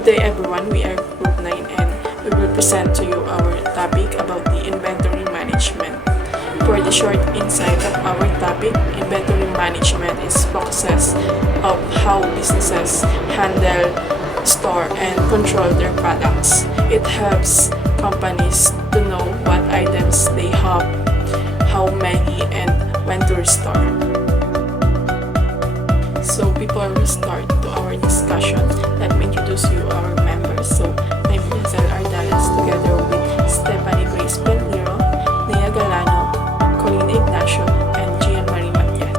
Good day everyone, we are Group 9 and we will present to you our topic about the inventory management. For the short insight of our topic, inventory management is focuses of how businesses handle, store, and control their products. It helps companies to know what items they have, how many, and when to restore. So before we start to our discussion, let me introduce you our members. So I'm Hazel Ardales together with Stephanie Grace Benliro, Nia Galano, Colleen Ignacio, and Gian Marie Matias.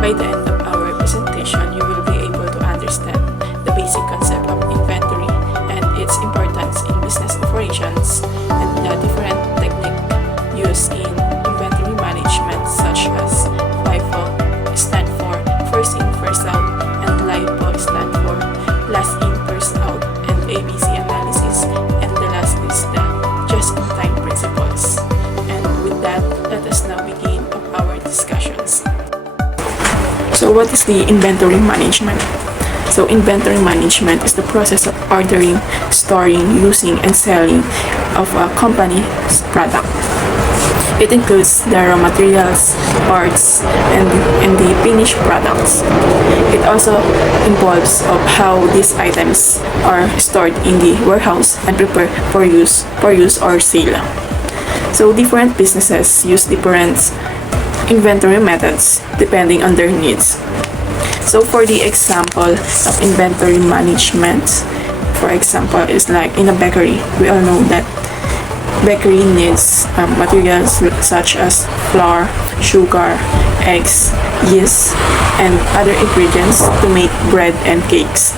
By the end of our presentation, you will be able to understand the basic concept of inventory and its importance in business operations and the different techniques used in inventory management such as FIFO stand for first in first out and LIFO stand for last in first out and ABC analysis, and the last is the just-in-time principles. And with that, let us now begin of our discussions. So what is the inventory management? So inventory management is the process of ordering, storing, using, and selling of a company's product. It includes the raw materials, parts, and the finished products. It also involves of how these items are stored in the warehouse and prepared for use or sale. So different businesses use different inventory methods depending on their needs. So for the example of inventory management, for example, is like in a bakery. We all know that bakery needs materials such as flour, sugar, eggs, yeast, and other ingredients to make bread and cakes.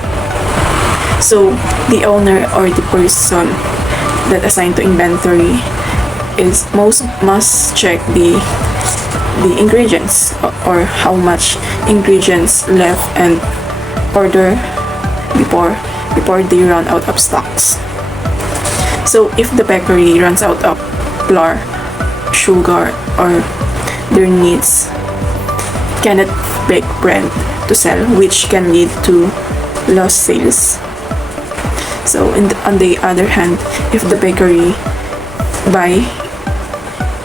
So the owner or the person that assigned to inventory must check the ingredients or how much ingredients left and order before they run out of stocks. So if the bakery runs out of flour, sugar, or their needs, cannot bake bread to sell, which can lead to lost sales. So on the other hand, if the bakery buy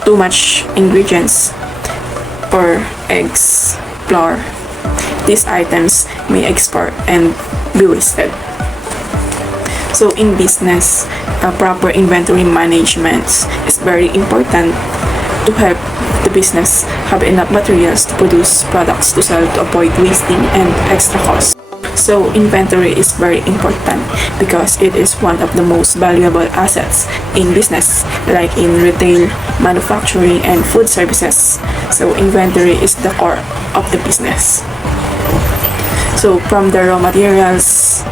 too much ingredients or eggs, flour, these items may expire and be wasted. So in business, proper inventory management is very important to help the business have enough materials to produce products to sell to avoid wasting and extra costs. So inventory is very important because it is one of the most valuable assets in business, like in retail, manufacturing, and food services. So inventory is the core of the business. So from the raw materials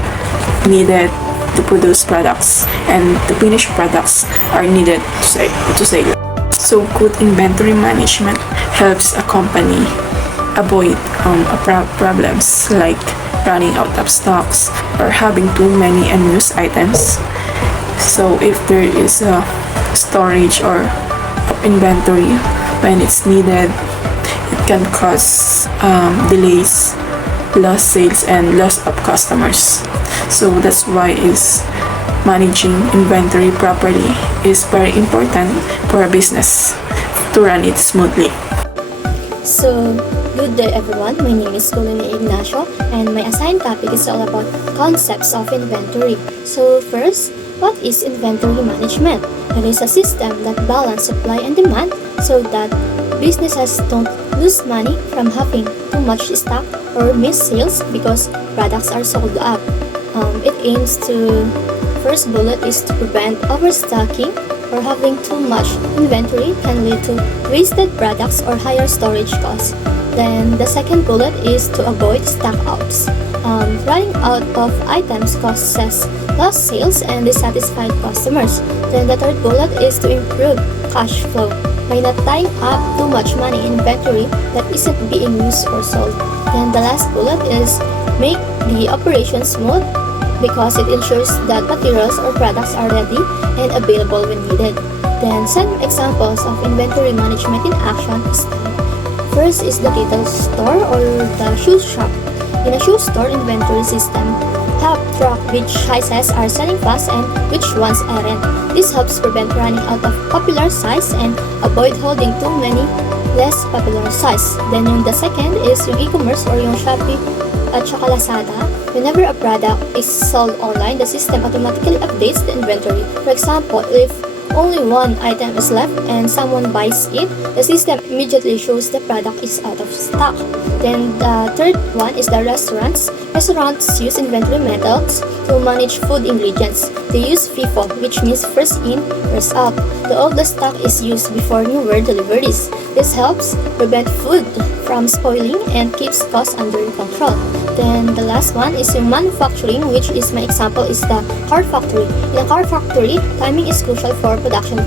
needed to produce products and the finished products are needed to sell. So good inventory management helps a company avoid problems like running out of stocks or having too many unused items. So if there is a storage or inventory when it's needed, it can cause delays, lost sales, and loss of customers. So that's why managing inventory properly is very important for a business to run it smoothly. So, good day everyone, my name is Colleen Ignacio and my assigned topic is all about concepts of inventory. So first, what is inventory management? It is a system that balances supply and demand so that businesses don't lose money from having too much stock or miss sales because products are sold out. It aims to, first bullet is to prevent overstocking or having too much inventory can lead to wasted products or higher storage costs. Then the second bullet is to avoid stockouts. Running out of items causes lost sales and dissatisfied customers. Then the third bullet is to improve cash flow by not tying up too much money in inventory that isn't being used or sold. Then the last bullet is make the operation smooth because it ensures that materials or products are ready and available when needed. Then some examples of inventory management in action is that first is the retail store or the shoe shop. In a shoe store inventory system, help track which sizes are selling fast and which ones aren't. This helps prevent running out of popular size and avoid holding too many less popular size. Then the second is yung e-commerce or yung Shopee at saka Lazada. Whenever a product is sold online, the system automatically updates the inventory. For example, if only one item is left and someone buys it, the system immediately shows the product is out of stock. Then the third one is the restaurants. Restaurants use inventory methods to manage food ingredients. They use FIFO, which means first in, first out. The oldest stock is used before newer deliveries. This helps prevent food from spoiling and keeps costs under control. Then the last one is yung manufacturing, which is my example is the car factory. In a car factory, timing is crucial for production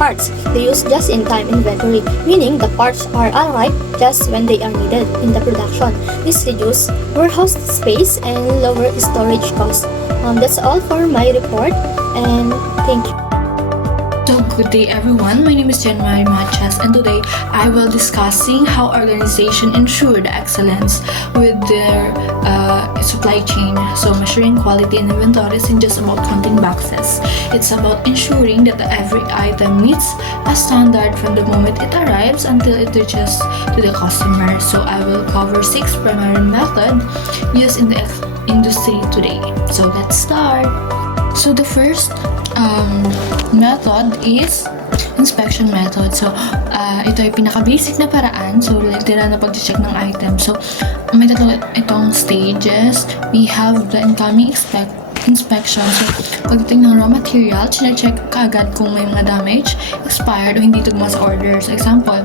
parts. They use just-in-time inventory, meaning the parts are arrived just when they are needed in the production. This reduces warehouse space and lower storage costs. That's all for my report, and thank you. So good day everyone, my name is Jen Marie Machas, and today I will discussing how organization ensure the excellence with their supply chain. So measuring quality in inventory isn't just about counting boxes. It's about ensuring that every item meets a standard from the moment it arrives until it reaches to the customer. So I will cover 6 primary methods used in the industry today. So let's start. So the first method is inspection method. So, ito ay pinaka-basic na paraan. So, literal na pag-check ng item. So, may tatlo itong stages. We have the incoming inspection. So, pagdating ng raw material, chine-check kaagad kung may mga damage, expired, o hindi tugma sa order. So, example,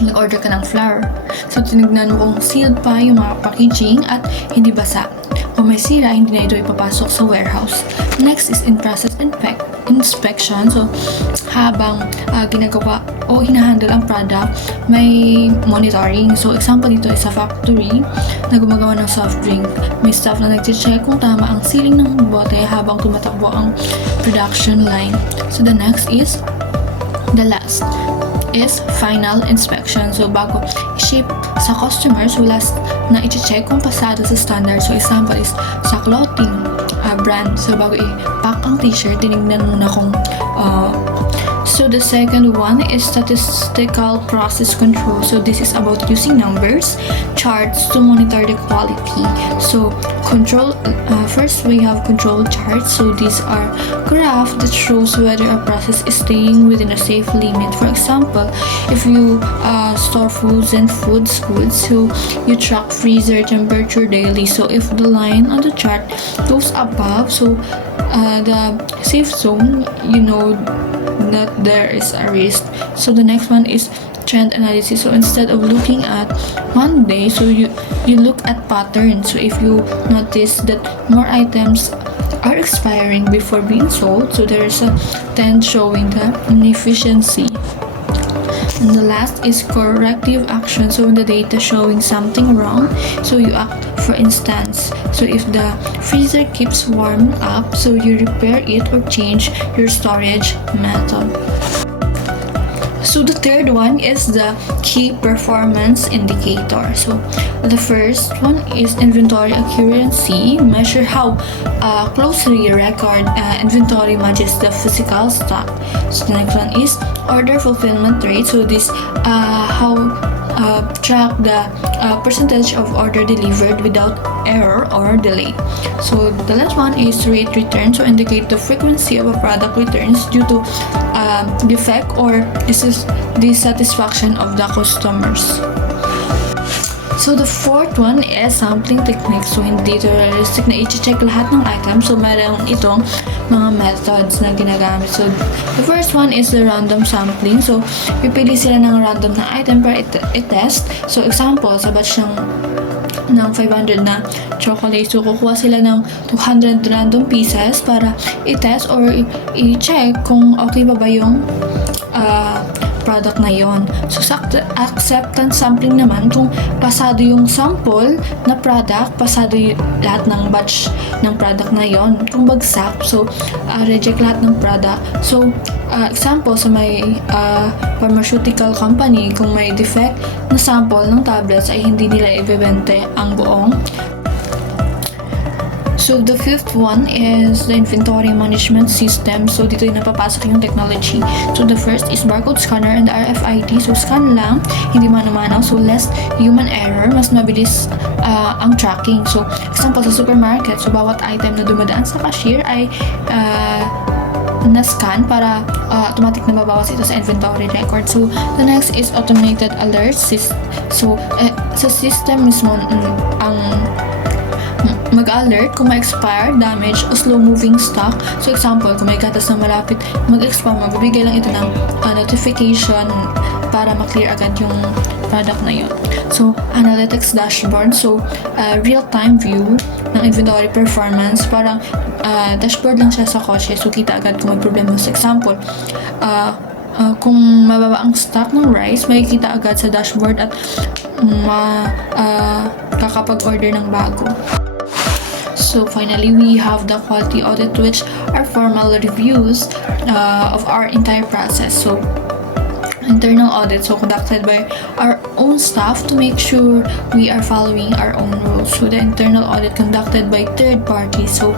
nag-order ka ng flour. So, tinignan mo kung sealed pa yung mga packaging at hindi basa. Kung may sira, hindi na ito ipapasok sa warehouse. Next is in-process inspection. So, habang ginagawa o hinahandle ang product, may monitoring. So, example dito is sa factory na gumagawa ng soft drink. May staff na nag-check kung tama ang sealing ng bote habang tumatakbo ang production line. So, the next is the last is final inspection. So, bago i-ship sa customers, so last na i-check kung pasado sa standard. So, example is sa clothing brand. So, bago i-pack ang t-shirt, tinignan muna kung so the second one is statistical process control. So this is about using numbers, charts to monitor the quality. So control, first we have control charts. So these are graphs that shows whether a process is staying within a safe limit. For example, if you store foods and foods goods, so you track freezer temperature daily. So if the line on the chart goes above, so the safe zone, you know that there is a risk. So the next one is trend analysis. So instead of looking at one day, so you look at patterns. So if you notice that more items are expiring before being sold, so there is a trend showing the inefficiency. And the last is corrective action. So when the data showing something wrong, so you act. For instance, so if the freezer keeps warming up, so you repair it or change your storage method. So the third one is the key performance indicator. So the first one is inventory accuracy. Measure how closely record inventory matches the physical stock. So the next one is order fulfillment rate. So this how track the percentage of order delivered without error or delay. So the last one is rate return. So indicate the frequency of a product returns due to defect or dissatisfaction of the customers. So the fourth one is sampling technique. So hindi ito realistic na i-check lahat ng items. So meron itong mga methods na ginagamit. So the first one is the random sampling. So pipili sila ng random na item para i-test. So example, sa batch ng 500 na chocolate. So kukuha sila ng 200 random pieces para i-test or i-check kung okay ba yung product na yon. So sa acceptance sampling naman, kung pasado yung sample na product, pasado lahat ng batch ng product na yon. Kung bagsak, so reject lahat ng product. So example, sa may pharmaceutical company, kung may defect na sample ng tablets ay hindi nila ibebente ang buong. So the fifth one is the inventory management system. So dito yung napapasok yung technology. So the first is barcode scanner and RFID. So scan lang, hindi mano-mano. So less human error, mas mabilis ang tracking. So example sa supermarket, so bawat item na dumadaan sa cashier ay na-scan para automatic na babawas ito sa inventory record. So the next is automated alert system. So sa system mismo ang mag-alert kung ma-expire, damage, o slow-moving stock. So example, kung may gatas na malapit mag-expire, magbibigay lang ito ng notification para ma-clear agad yung product na yun. So, analytics dashboard. So, real-time view ng inventory performance. Parang dashboard lang siya sa kotse. So, kita agad kung may problema. So, example, kung mababa ang stock ng rice, makikita agad sa dashboard at kakapag-order ng bago. So finally, we have the quality audit, which are formal reviews of our entire process. So internal audit, so conducted by our own staff to make sure we are following our own rules. So the internal audit conducted by third parties. So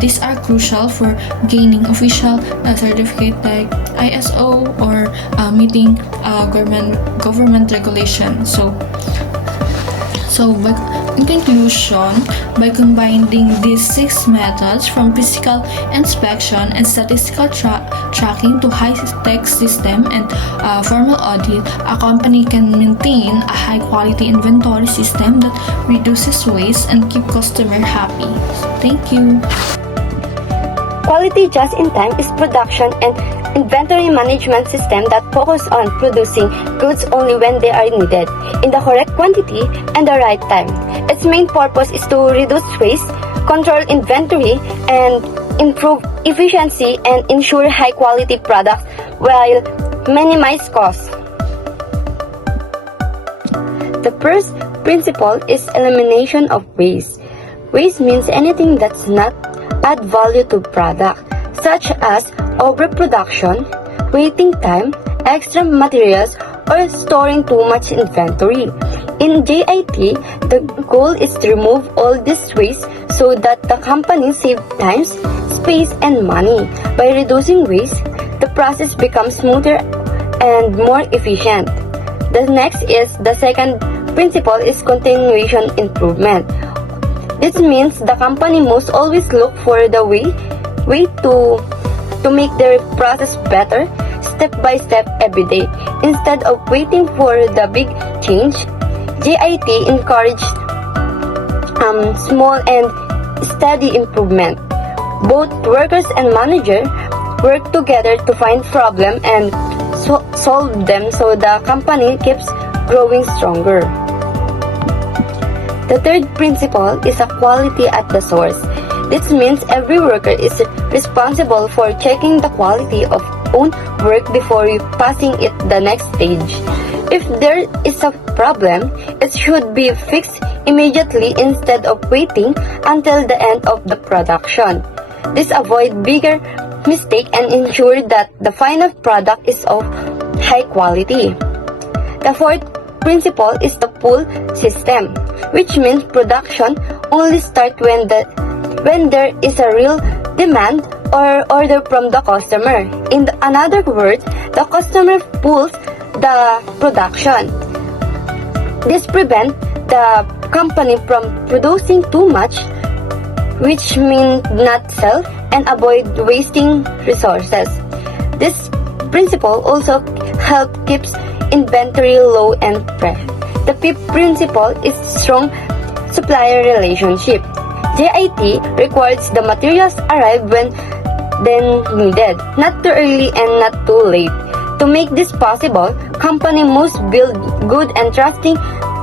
these are crucial for gaining official certificate like ISO or meeting government regulation. So in conclusion, by combining these 6 methods from physical inspection and statistical tracking to high-tech system and formal audit, a company can maintain a high-quality inventory system that reduces waste and keep customer happy. Thank you. Quality just-in-time is production and inventory management system that focus on producing goods only when they are needed, in the correct quantity and the right time. Its main purpose is to reduce waste, control inventory, and improve efficiency and ensure high-quality products while minimize costs. The first principle is elimination of waste. Waste means anything that's not add value to product, such as overproduction, waiting time, extra materials, or storing too much inventory. In JIT, the goal is to remove all this waste so that the company save time, space, and money. By reducing waste, the process becomes smoother and more efficient. The next is the second principle is continuation improvement. This means the company must always look for the way to make their process better, step by step every day. Instead of waiting for the big change, JIT encouraged small and steady improvement. Both workers and manager work together to find problem and solve them so the company keeps growing stronger. The third principle is a quality at the source. This means every worker is responsible for checking the quality of own work before passing it the next stage. If there is a problem, it should be fixed immediately instead of waiting until the end of the production. This avoids bigger mistake and ensure that the final product is of high quality. The fourth principle is the pull system, which means production only starts when there is a real demand or order from the customer. In another words, the customer pulls the production. This prevents the company from producing too much, which means not sell and avoid wasting resources. This principle also helps keeps inventory low and fresh. The fifth principle is strong supplier relationship. JIT requires the materials arrive when needed, not too early and not too late. To make this possible, company must build good and trusting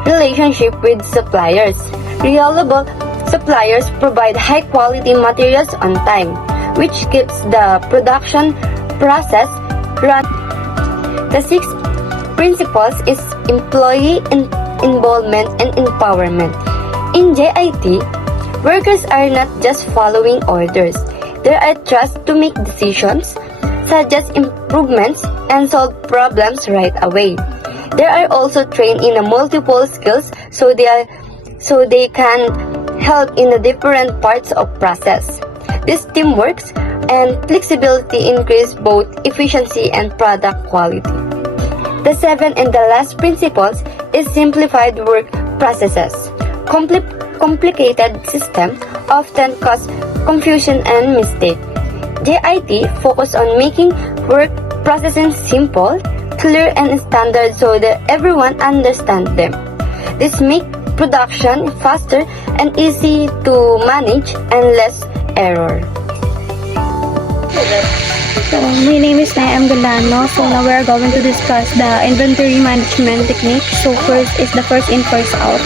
relationship with suppliers. Reliable suppliers provide high quality materials on time, which keeps the production process run. The sixth principles is employee involvement and empowerment. In JIT, workers are not just following orders. They are trusted to make decisions, suggest improvements, and solve problems right away. They are also trained in multiple skills so they can help in the different parts of process. This teamwork and flexibility increase both efficiency and product quality. The seventh and the last principles is simplified work processes. Complicated systems often cause confusion and mistake. JIT focus on making work processing simple, clear, and standard so that everyone understands them. This makes production faster and easy to manage and less error. My name is Nayam Galano. So now we are going to discuss the inventory management technique. So first is the first in, first out.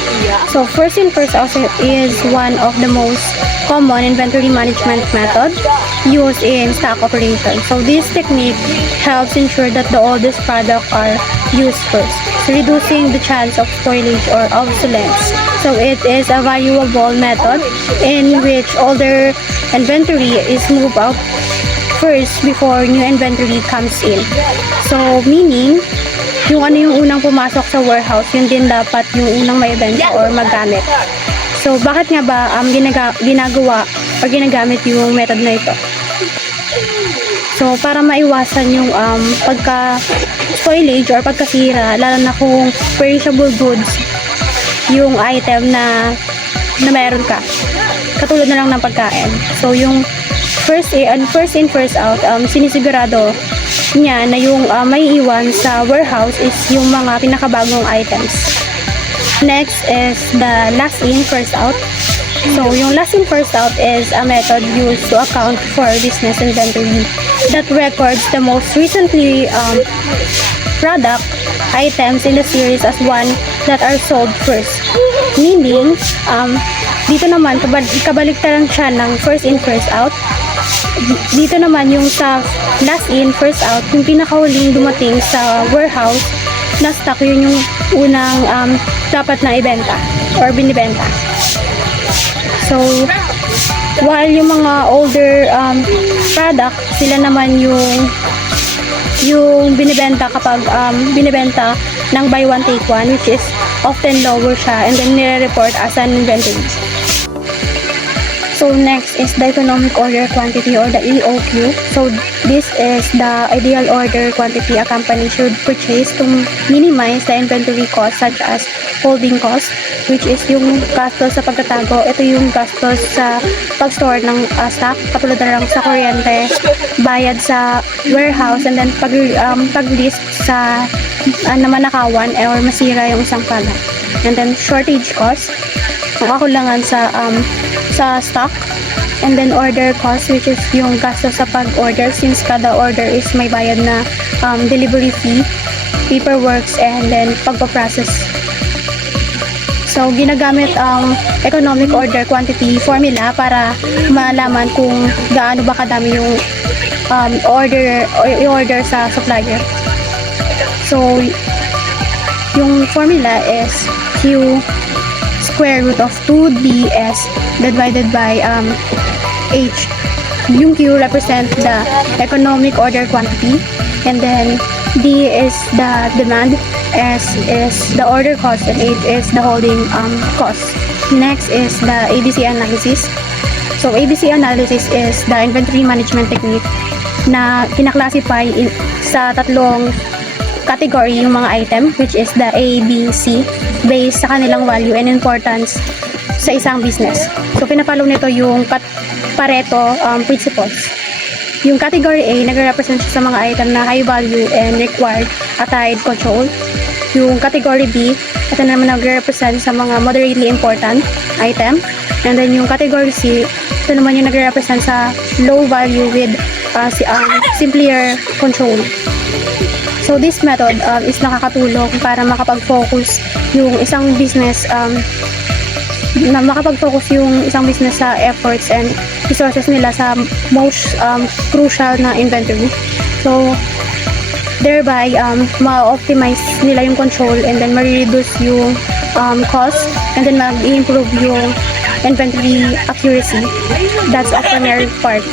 So first in, first out is one of the most common inventory management method used in stock operations. So this technique helps ensure that the oldest products are used first, reducing the chance of spoilage or obsolescence. So it is a valuable method in which older inventory is moved out first before new inventory comes in. So, meaning, yung ano yung unang pumasok sa warehouse, yun din dapat yung unang maibenta or magamit. So, bakit nga ba ginagawa or ginagamit yung method na ito? So, para maiwasan yung pagka-spoilage or pagkasira, lalo na kung perishable goods yung item na meron ka. Katulad na lang ng pagkain. So, yung first in, first out, sinisigurado niya na yung may iwan sa warehouse is yung mga pinakabagong items. Next is the last in, first out. So, yung last in, first out is a method used to account for business inventory that records the most recently product items in the series as one that are sold first. Meaning, dito naman, kabaliktaran siya ng first in, first out. Dito naman yung sa last in, first out, yung pinakahuling dumating sa warehouse na stock, yun yung unang dapat na ibenta or binibenta. So, while yung mga older product, sila naman yung binibenta kapag binibenta ng buy one take one, which is often lower siya, and then nire-report as an inventory. So next is the economic order quantity or the EOQ. So this is the ideal order quantity a company should purchase to minimize the inventory cost, such as holding cost, which is yung gastos sa pagtatago. Ito yung gastos sa pag-store ng stock, katulad na lang sa kuryente, bayad sa warehouse, and then pag-list sa namanakawan or masira yung isang product. And then shortage cost, kakulangan sa stock, and then order cost, which is yung gastos sa pag-order, since kada order is may bayad na delivery fee, paperworks, and then pagpa-process. So, ginagamit ang economic order quantity formula para malaman kung gaano ba kadami yung order sa supplier. So, yung formula is Q square root of 2DS divided by H. Yung Q represent the economic order quantity, and then D is the demand, S is the order cost, and H is the holding cost. Next is the ABC analysis. So ABC analysis is the inventory management technique na kinaklasify sa tatlong category yung mga item, which is the A, B, C, based sa kanilang value and importance sa isang business. So, pinapalo nito yung Pareto principles. Yung category A, nagre-represent siya sa mga item na high value and required a tight control. Yung category B, ito naman nagre-represent sa mga moderately important item. And then yung category C, ito naman yung nagre-represent sa low value with simpler control. So this method is nakakatulong para makapag-focus yung isang business sa efforts and resources nila sa most crucial na inventory. So thereby ma-optimize nila yung control, and then ma-reduce yung cost, and then mag-improve yung inventory accuracy. That's a primary part.